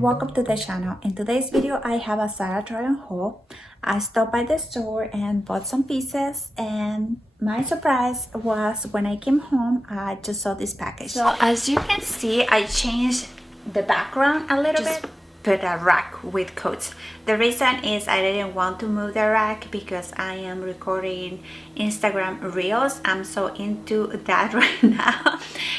welcome to the channel. In today's video I have a ZARA try on haul. I stopped by the store and bought some pieces, and my surprise was when I came home I just saw this package. So as you can see, I changed the background a little bit. Put a rack with coats. The reason is I didn't want to move the rack because I am recording Instagram reels. I'm so into that right now.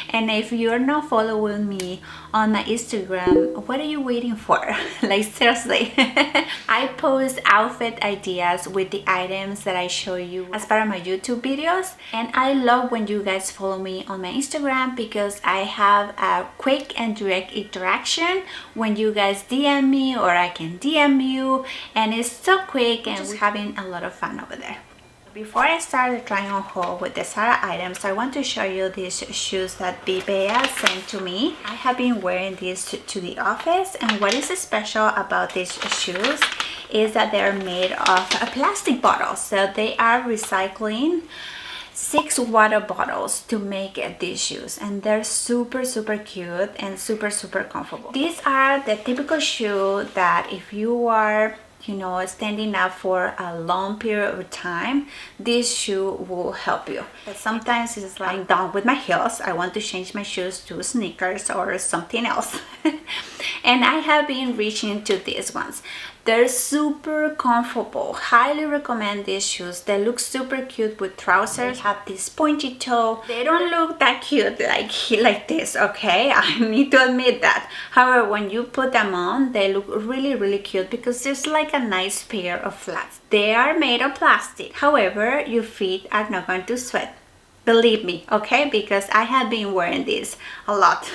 And if you're not following me on my Instagram, what are you waiting for? Like, seriously. I post outfit ideas with the items that I show you as part of my YouTube videos, and I love when you guys follow me on my Instagram because I have a quick and direct interaction when you guys DM me, or I can DM you, and it's so quick and we're having a lot of fun over there. Before I start the try on haul with the ZARA items, I want to show you these shoes that VIVAIA sent to me. I have been wearing these to the office, and what is special about these shoes is that they're made of a plastic bottles. So they are recycling 6 water bottles to make these shoes, and they're super cute and super comfortable. These are the typical shoe that if you are, you know, standing up for a long period of time, this shoe will help you. But sometimes it's like I'm done with my heels, I want to change my shoes to sneakers or something else. And I have been reaching to these ones. They're super comfortable. Highly recommend these shoes. They look super cute with trousers. They have this pointy toe. They don't look that cute like this, okay? I need to admit that. However, when you put them on, they look really cute because it's like a nice pair of flats. They are made of plastic. However, your feet are not going to sweat. Believe me, okay? Because I have been wearing these a lot.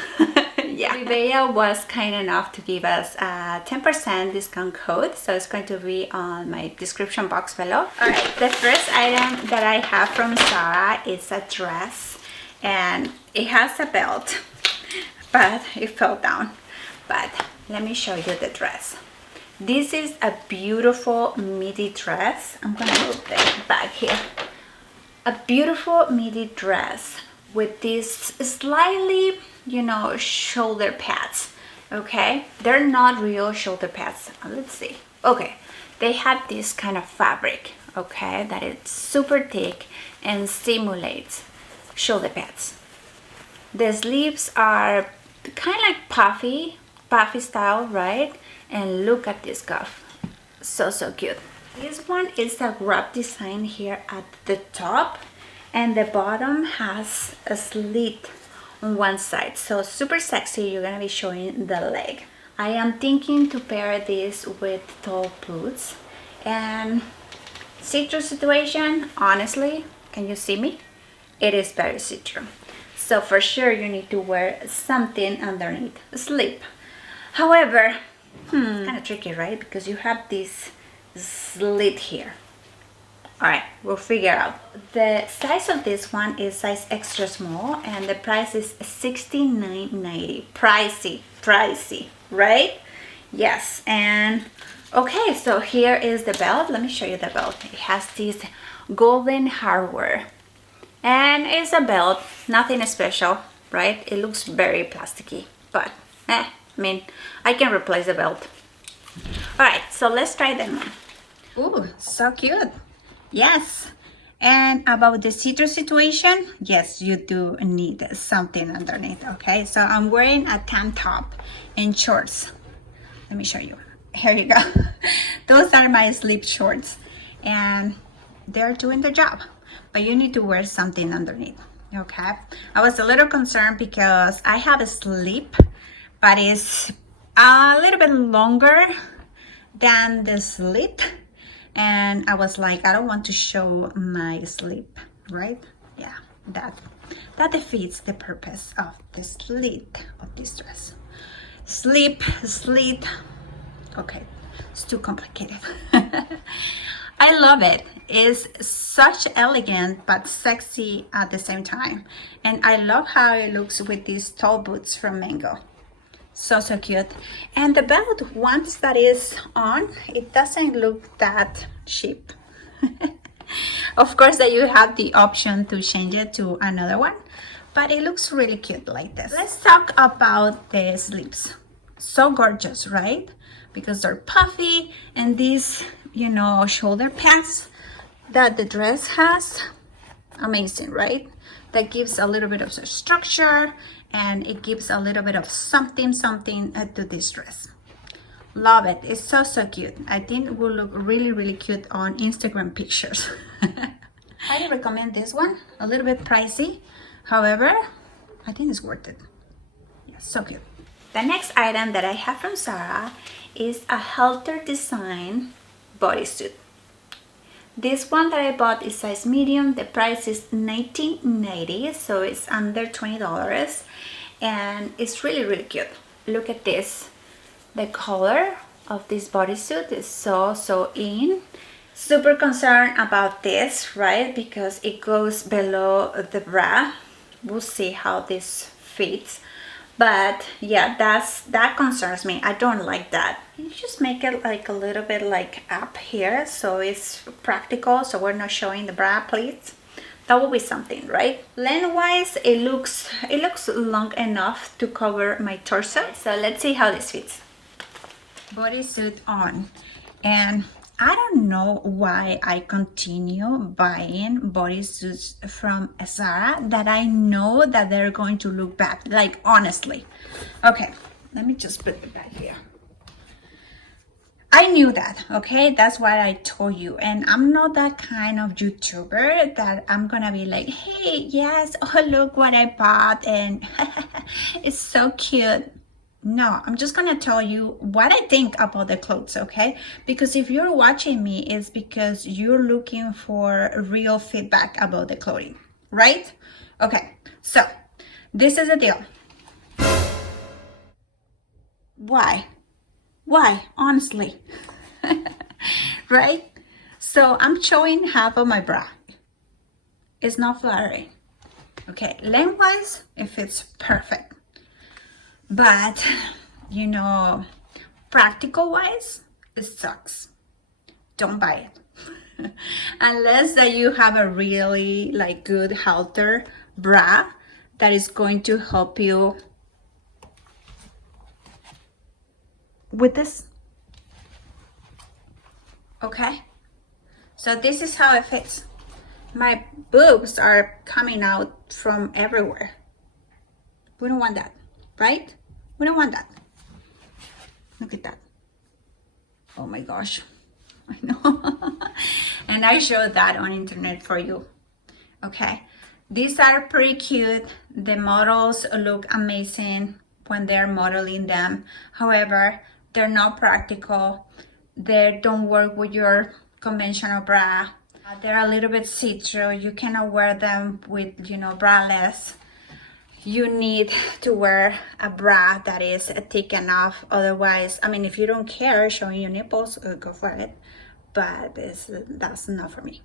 Yeah. VIVAIA was kind enough to give us a 10% discount code, so it's going to be on my description box below. Alright, the first item that I have from ZARA is a dress, and it has a belt, but it fell down. But let me show you the dress. This is a beautiful midi dress. I'm gonna move the bag here. A beautiful midi dress with these slightly, you know, shoulder pads. Okay, they're not real shoulder pads. Let's see. Okay, they have this kind of fabric, okay, that is super thick and simulates shoulder pads. The sleeves are kind of like puffy style, right? And look at this cuff, so cute. This one is a wrap design here at the top, and the bottom has a slit on one side, so super sexy. You're gonna be showing the leg. I am thinking to pair this with tall boots. And see-through situation, honestly, can you see me? It is very see-through, so for sure you need to wear something underneath, a slip. However, it's kind of tricky, right? Because you have this slit here. All right, we'll figure out. The size of this one is size extra small, and the price is $69.90. Pricey, right? Yes. And okay, so here is the belt. Let me show you the belt. It has this golden hardware, and it's a belt, nothing special, right? It looks very plasticky, but I mean, I can replace the belt. All right, so let's try them on. Ooh, so cute. Yes. And about the see-through situation, yes, you do need something underneath, okay? So I'm wearing a tank top and shorts. Let me show you. Here you go. Those are my sleep shorts, and they're doing the job, but you need to wear something underneath, okay? I was a little concerned because I have a slip, but it's a little bit longer than the slit. And I was like, I don't want to show my slip, right? Yeah, that defeats the purpose of the slit of this dress. Slip, slit, okay, it's too complicated. I love it. It's such elegant but sexy at the same time. And I love how it looks with these tall boots from Mango. So cute. And the belt, once that is on, it doesn't look that cheap. Of course that you have the option to change it to another one, but it looks really cute like this. Let's talk about the sleeves. So gorgeous, right? Because they're puffy, and these, you know, shoulder pads that the dress has, amazing, right? That gives a little bit of structure, and it gives a little bit of something to this dress. Love it. It's so cute. I think it will look really cute on Instagram pictures. I recommend this one. A little bit pricey, however, I think it's worth it. Yeah, so cute. The next item that I have from ZARA is a halter design bodysuit. This one that I bought is size medium. The price is $19.90, so it's under $20, and it's really cute. Look at this. The color of this bodysuit is so in. Super concerned about this, right? Because it goes below the bra. We'll see how this fits. But yeah, that concerns me. I don't like that. You just make it like a little bit like up here, so it's practical, so we're not showing the bra pleats. That will be something, right? Lengthwise, it looks long enough to cover my torso. So let's see how this fits. Bodysuit on, and I don't know why I continue buying bodysuits from ZARA that I know that they're going to look bad, like honestly. Okay, let me just put it back here. I knew that, okay? That's why I told you. And I'm not that kind of YouTuber that I'm gonna be like, hey, yes, oh, look what I bought, and it's so cute. No, I'm just gonna tell you what I think about the clothes, okay? Because if you're watching me, it's because you're looking for real feedback about the clothing, right? Okay, so this is the deal. Why? Honestly, right? So I'm showing half of my bra. It's not flattering, okay? Lengthwise, it fits perfect. But, you know, practical wise, it sucks. Don't buy it. Unless that you have a really like good halter bra that is going to help you with this. Okay? So this is how it fits. My boobs are coming out from everywhere. We don't want that, right? We don't want that. Look at that. Oh my gosh. I know. And I showed that on internet for you. Okay. These are pretty cute. The models look amazing when they're modeling them. However, they're not practical. They don't work with your conventional bra. They're a little bit see-through. You cannot wear them with, you know, braless. You need to wear a bra that is thick enough. Otherwise, I mean, if you don't care showing your nipples, go for it. But that's not for me.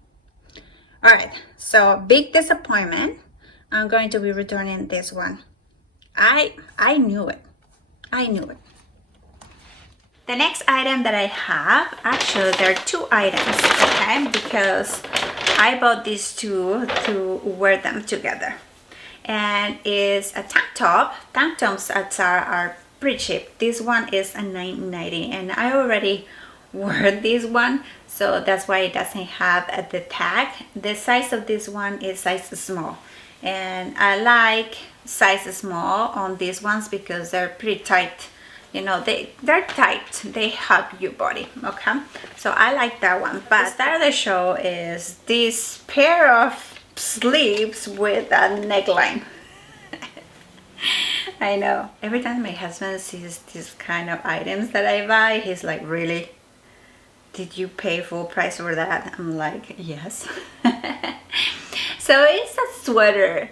All right, so big disappointment. I'm going to be returning this one. I knew it. I knew it. The next item that I have, actually there are two items, okay? Because I bought these two to wear them together. And is a tank top. Tank tops at ZARA are pretty cheap. This one is a $9.90, and I already wore this one, so that's why it doesn't have the tag. The size of this one is size small, and I like size small on these ones because they're pretty tight. You know, they're tight. They hug your body, okay? So I like that one. But the star of the show is this pair of sleeves with a neckline. I know. Every time my husband sees these kind of items that I buy, he's like, really? Did you pay full price for that? I'm like, yes. So it's a sweater,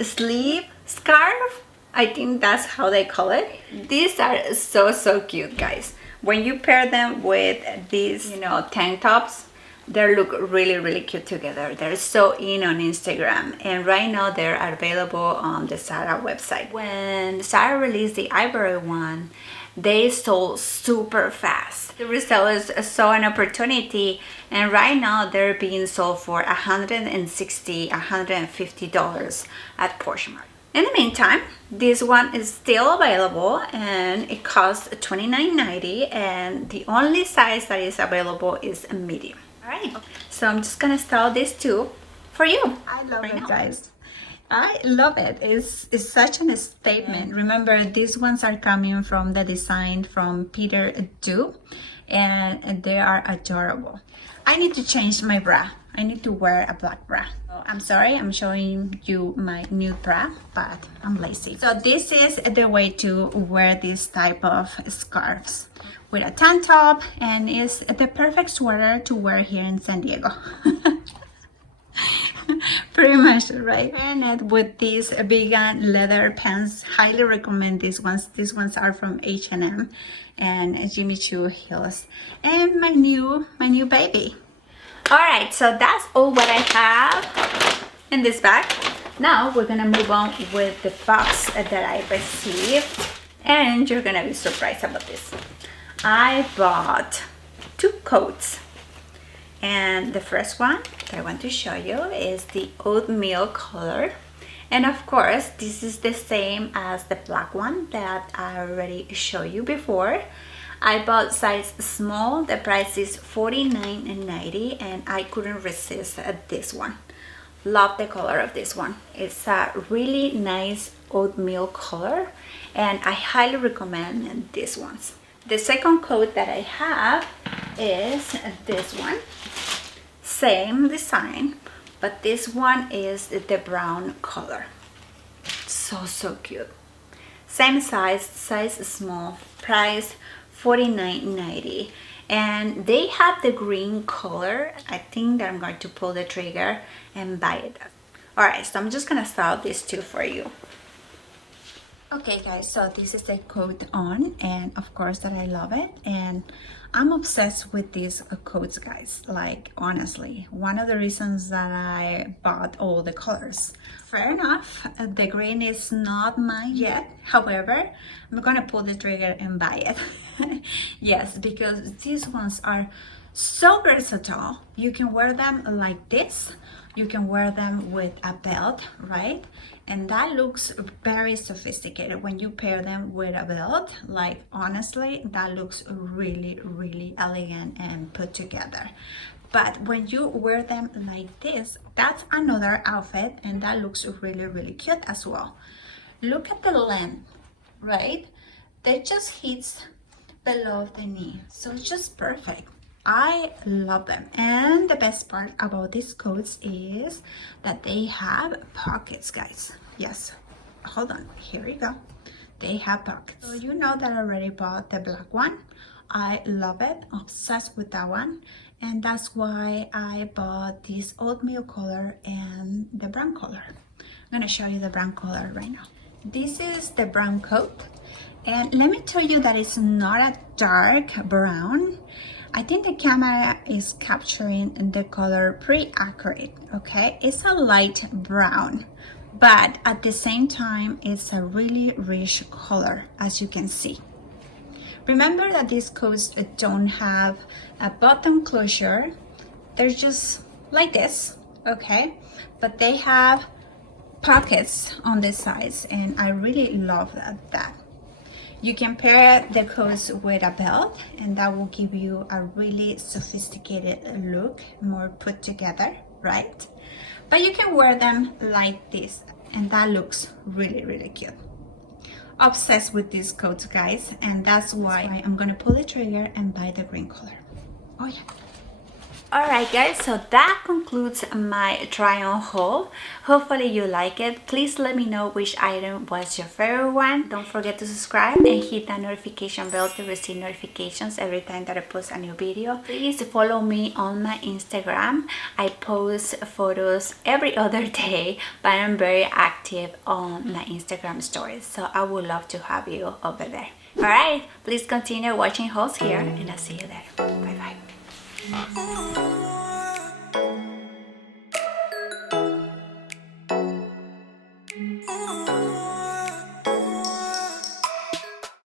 sleeve, scarf. I think that's how they call it. These are so cute, guys. When you pair them with these, you know, tank tops, they look really cute together. They're so in on Instagram, and right now they're available on the ZARA website. When ZARA released the ivory one, they sold super fast. The resellers saw an opportunity, and right now they're being sold for $160, $150 at Poshmark. In the meantime, this one is still available and it costs $29.90, and the only size that is available is a medium. All right, so I'm just gonna style this too for you. I love it, guys. I love it. It's such a statement. Remember, these ones are coming from the design from Peter Du, and they are adorable. I need to change my bra. I need to wear a black bra. So I'm sorry, I'm showing you my new bra, but I'm lazy. So this is the way to wear this type of scarves with a tank top, and it's the perfect sweater to wear here in San Diego. Pretty much, right? And it with these vegan leather pants. Highly recommend these ones. These ones are from H&M and Jimmy Choo heels. And my new baby. All right, so that's all what I have in this bag. Now we're gonna move on with the box that I received, and you're gonna be surprised about this. I bought 2 coats. And the first one that I want to show you is the oatmeal color. And of course, this is the same as the black one that I already showed you before. I bought size small. The price is $49.90, and I couldn't resist this one. Love the color of this one. It's a really nice oatmeal color, and I highly recommend these ones. The second coat that I have is this one. Same design, but this one is the brown color. So cute. Same size small, price $49.90, and they have the green color. I think that I'm going to pull the trigger and buy it. All right, so I'm just gonna style this too for you. Okay guys, so this is the coat on, and of course that I love it, and I'm obsessed with these coats, guys. Like, honestly, one of the reasons that I bought all the colors. Fair enough, the green is not mine yet. However, I'm gonna pull the trigger and buy it. Yes, because these ones are so versatile. You can wear them like this. You can wear them with a belt, right? And that looks very sophisticated when you pair them with a belt. Like, honestly, that looks really elegant and put together. But when you wear them like this, that's another outfit, and that looks really cute as well. Look at the length, right? That just hits below the knee, so it's just perfect. I love them. And the best part about these coats is that they have pockets, guys. Yes, hold on, here we go. They have pockets. So you know that I already bought the black one. I love it, obsessed with that one, and that's why I bought this oatmeal color and the brown color. I'm gonna show you the brown color right now. This is the brown coat, and let me tell you that it's not a dark brown. I think the camera is capturing the color pretty accurate, okay? It's a light brown, but at the same time, it's a really rich color, as you can see. Remember that these coats don't have a bottom closure. They're just like this, okay? But they have pockets on the sides, and I really love that. You can pair the coats with a belt, and that will give you a really sophisticated look, more put together, right? But you can wear them like this, and that looks really cute. Obsessed with these coats, guys, and that's why I'm gonna pull the trigger and buy the green color. Oh yeah. Alright guys, so that concludes my try on haul. Hopefully you like it. Please let me know which item was your favorite one. Don't forget to subscribe and hit that notification bell to receive notifications every time that I post a new video. Please follow me on my Instagram. I post photos every other day, but I'm very active on my Instagram stories, so I would love to have you over there. Alright, please continue watching hauls here, and I'll see you there. Bye bye.